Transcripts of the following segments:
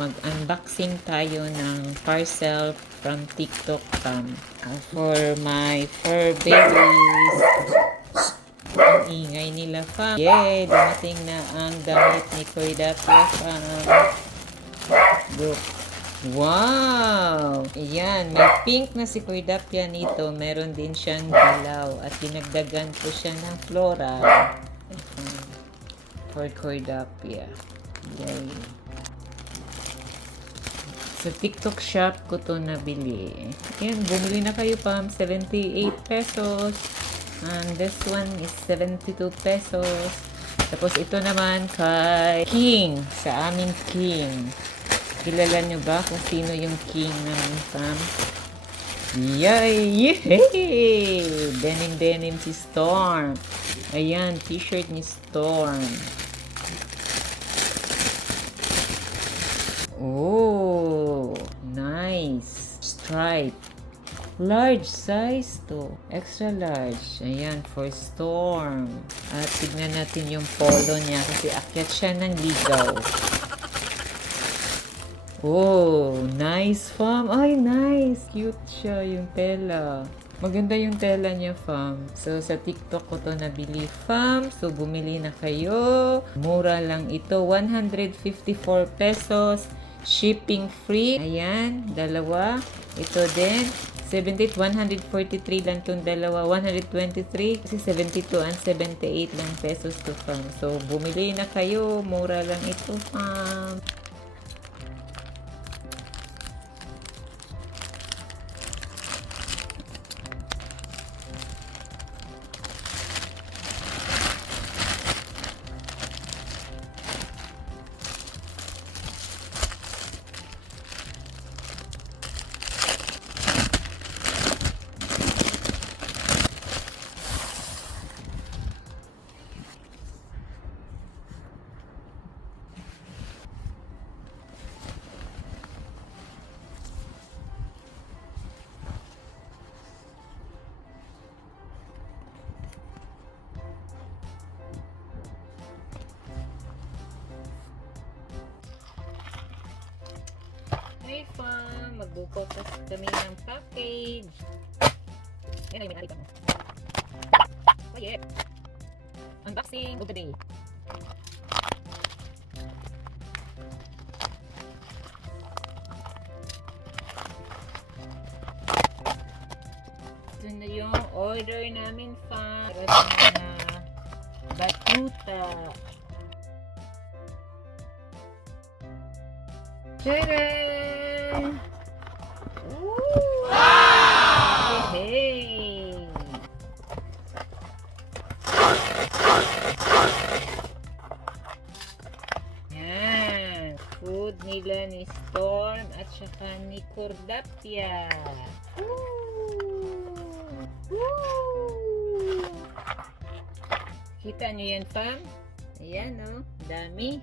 Mag-unboxing tayo ng parcel from TikTok fam. For my fur babies. Ang ingay nila fam. Yay! Dumating na ang damit ni Koy Dapia fam. Look. Wow! Ayan, may pink na si Koy Dapia nito. Meron din siyang dilaw. At dinagdagan ko siya ng floral. For Koy Dapia. Yay! Sa TikTok shop ko to nabili. Ayan, bumili na kayo fam. 78 pesos. And this one is 72 pesos. Tapos ito naman kay King. Sa aming King. Kilala nyo ba kung sino yung King namin fam? Yay! Yay! Denim si Storm. Ayan, t-shirt ni Storm. Oh, nice. Stripe. Large size to. Extra large. Ayan, for Storm. At tignan natin yung polo niya kasi akyat siya ng ligaw. Oh, nice fam. Ay, nice. Cute siya yung tela. Maganda yung tela niya fam. So, sa TikTok ko to nabili fam. So, bumili na kayo. Mura lang ito. 154 pesos. Shipping free. Ayan, dalawa. Ito din. 78, 143 lang itong dalawa. 123. Kasi 72 and 78 lang pesos to fam. So, bumili na kayo. Mura lang ito fam. Hey fam, magbuko kami ng package. Yan ay may nalita mo. Oh yeah. Unboxing of the day. Ito na yung order namin fam. Ito na batuta. Tadaan! Wow! Hey! Yan. Food nila ni Storm at saka ni Cordapia. Kita nyo yan fam? Ayan o. Dami.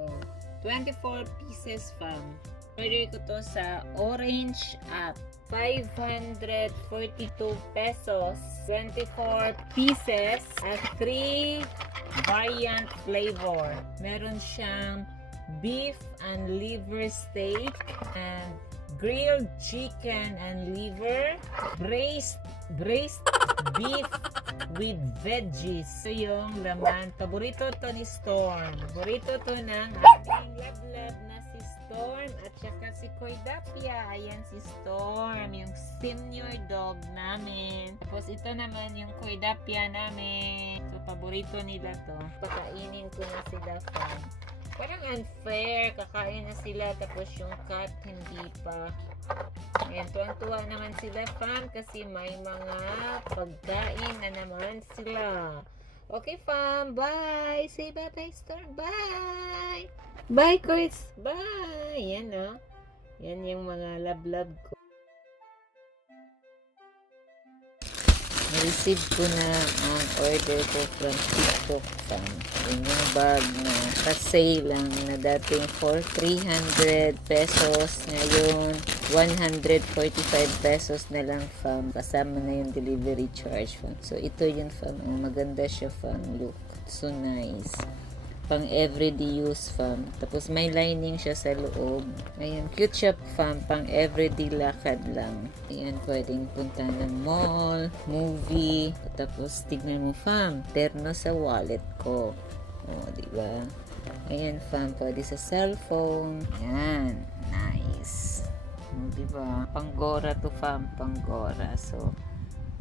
Oh. 24 pieces fam. Order ko to sa Orange app. 542 pesos. 24 pieces at 3 variant flavor. Meron siyang beef and liver steak and grilled chicken and liver, braised beef with veggies. So yung laman, paborito to ni Storm. Paborito to ng ating love na si Storm at saka si Koy Dapia. Ayan si Storm, yung senior dog namin. Tapos ito naman yung Koy Dapia namin. So paborito nila to. Pakainin ko na sila fam. Parang unfair, kakain na sila tapos yung cat hindi pa. Ayan, tuwang-tuwa naman sila fam kasi may mga pagkain na naman sila. Okay fam, bye! Say bye-bye Storm, bye! Bye Chris, bye! Yan o. Yan yung mga love-love ko. Na-receive ko na ang order ko from TikTok fam. Yung bag na kasi lang na dating for 300 pesos ngayon 145 pesos na lang fam. Kasama na yung delivery charge fam. So ito yun fam. Maganda siya fam. Look. So nice. Pang everyday use, fam. Tapos may lining siya sa loob. Ayan, cute siya, fam. Pang everyday lakad lang. Ayan, pwedeng punta ng mall, movie. Tapos tignan mo, fam. Terno sa wallet ko. O, diba? Ayan, fam. Pwede sa cellphone. Ayan. Nice. O, diba? Panggora to, fam. Panggora. So,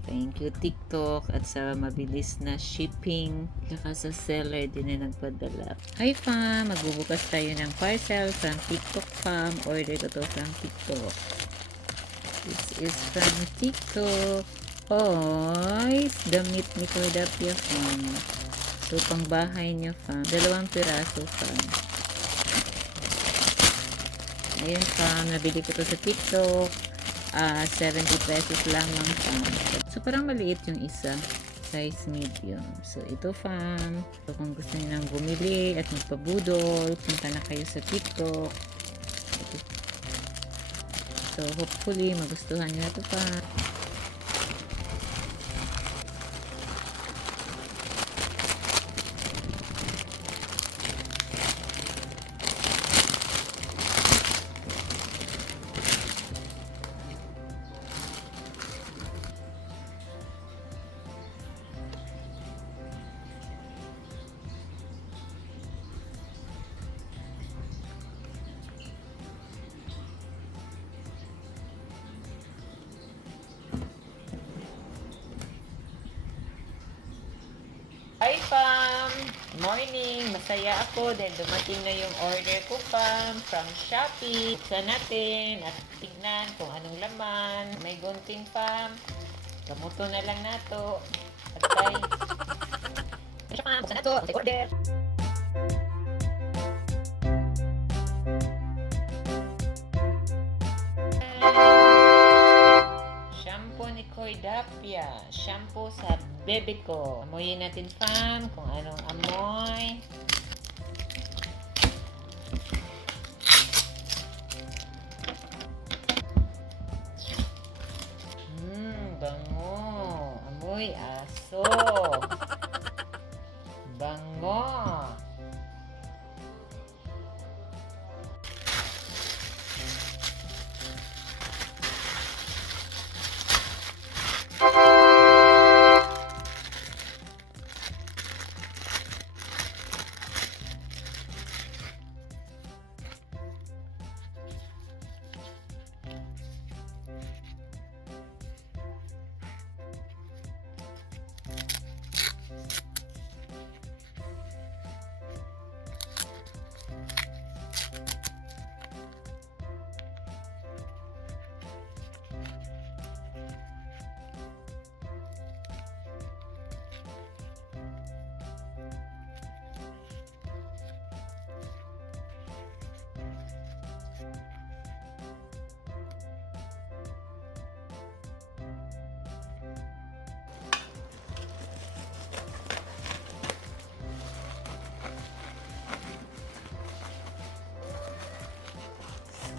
thank you TikTok at sa mabilis na shipping. Saka sa seller din na nagpadala. Hi fam! Magbubukas tayo ng parcel from TikTok fam. Order ko to from TikTok. This is from TikTok. Oy! Damit ni Cordapia fam. So pang bahay niya fam. 2 piraso fam. Ayun fam. Nabili ko to sa TikTok. 70 pesos lamang fam. So parang maliit yung isa, size medium. So ito fam. So kung gusto niyo nang bumili at magpabudol, punta na kayo sa TikTok. So hopefully magustuhan niyo ito fam. Hi fam! Morning! Masaya ako dahil dumating na yung order ko fam from Shopee. Buksan natin at tignan kung anong laman. May gunting fam. Gamuto na lang nato. At tay. Buksan na to. Take order. Shampoo ni Cordapia. Shampoo sa bebe ko. Amoyin natin fam kung anong amoy. Bango. Amoy aso. Bango.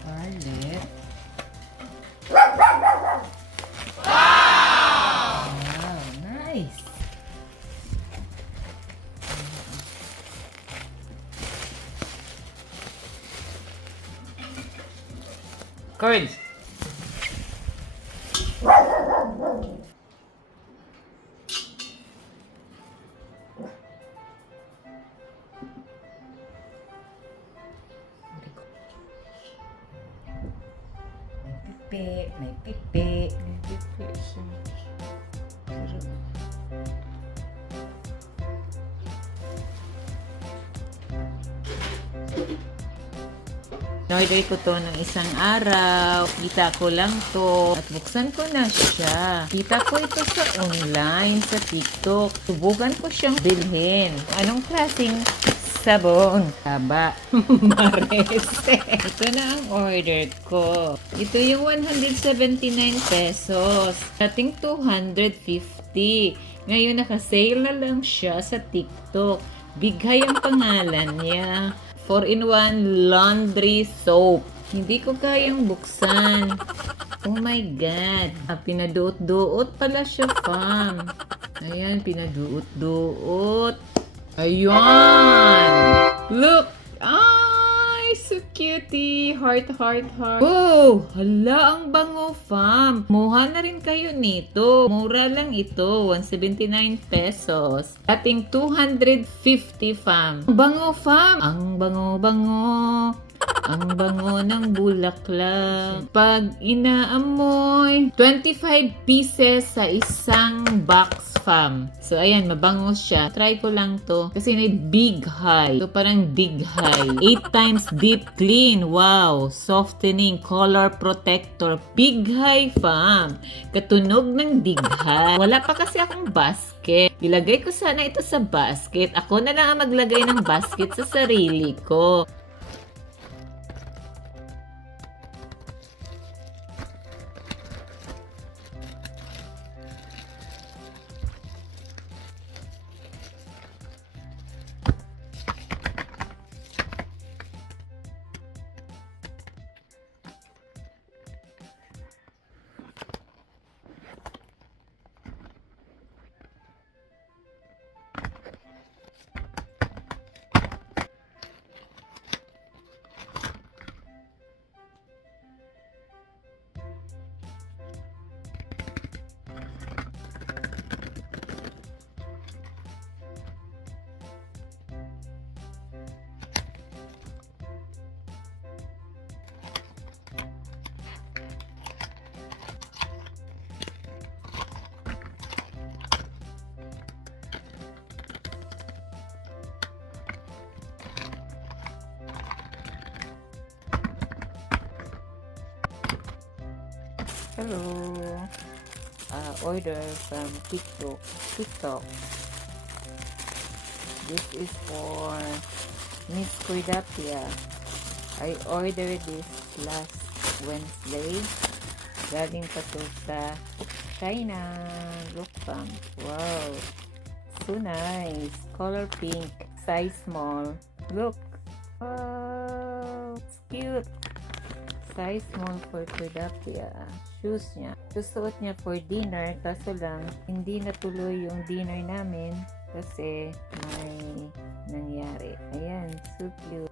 Scarlett. Wow! Nice! Courage! May pipi. May pipi siya. Order ko to ng isang araw. Kita ko lang to. At buksan ko na siya. Kita ko ito sa online, sa TikTok. Subukan ko siyang bilhin. Anong klaseng sabon? Taba. Marese. Ito na ang order ko. Ito yung 179 pesos. Dating 250. Ngayon naka-sale na lang siya sa TikTok. Bighay ang pangalan niya. 4-in-1 laundry soap. Hindi ko kayang buksan. Oh my God. Pinaduot-duot pala siya, fam. Ayan, pinaduot-duot. Ayun! Look! Ay, so cutie! Heart, heart, heart. Oh! Hala, ang bango, fam! Muha na rin kayo nito. Mura lang ito. 179 pesos. Ating 250, fam. Ang bango, fam! Ang bango-bango. Ang bango ng bulaklak. Pag inaamoy, 25 pieces sa isang box, fam. So, ayan, mabango siya. Try ko lang to. Kasi may big high. So, parang big high. 8 times deep clean. Wow! Softening. Color protector. Big high, fam. Katunog ng big high. Wala pa kasi akong basket. Ilagay ko sana ito sa basket. Ako na lang ang maglagay ng basket sa sarili ko. Hello. Order from TikTok. This is for Miss Cuidapia. I ordered this last Wednesday. Galing pa to sa China. Look, fam. Wow. So nice. Color pink. Size small. Look. Oh, it's cute. Size small for Cuidapia. Shoes niya. Susuot niya for dinner. Kaso lang, hindi natuloy yung dinner namin kasi may nangyari. Ayan, so cute.